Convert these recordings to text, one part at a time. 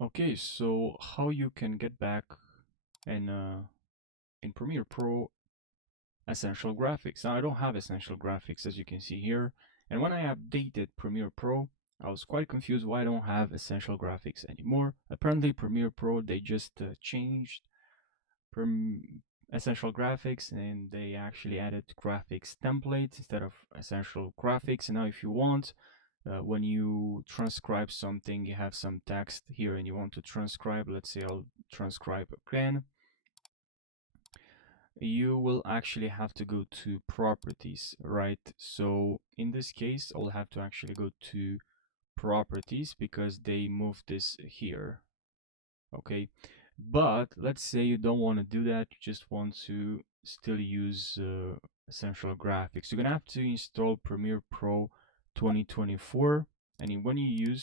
Okay, so how you can get back in Premiere Pro Essential Graphics. Now I don't have Essential Graphics as you can see here, and when I updated Premiere Pro, I was quite confused why I don't have Essential Graphics anymore. Apparently Premiere Pro, they just changed Essential Graphics, and they actually added graphics templates instead of Essential Graphics. And now if you want, when you transcribe something, you have some text here and you want to transcribe, let's say I'll transcribe again, you will actually have to go to properties, right? So in this case, I'll have to actually go to properties because they moved this here, okay? But let's say you don't want to do that, you just want to still use Essential Graphics. You're gonna have to install Premiere Pro 2024, and when you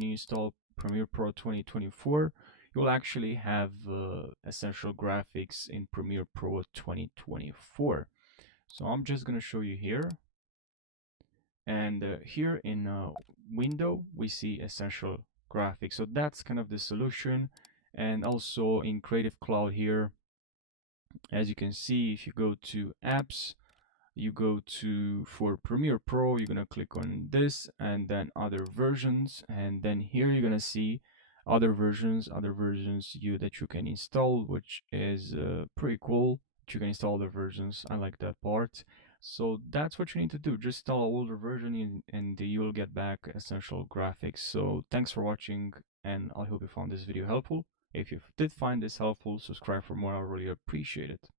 install Premiere Pro 2024, you'll actually have Essential Graphics in Premiere Pro 2024. So I'm just gonna show you here, and here in window we see Essential Graphics. So that's kind of the solution. And also in Creative Cloud here, as you can see, if you go to apps, you go to for Premiere Pro, you're gonna click on this and then other versions, and then here you're gonna see other versions you that you can install, which is pretty cool. You can install other versions. I like that part. So that's what you need to do. Just install an older version and you'll get back Essential Graphics. So thanks for watching, and I hope you found this video helpful. If you did find this helpful, subscribe for more. I really appreciate it.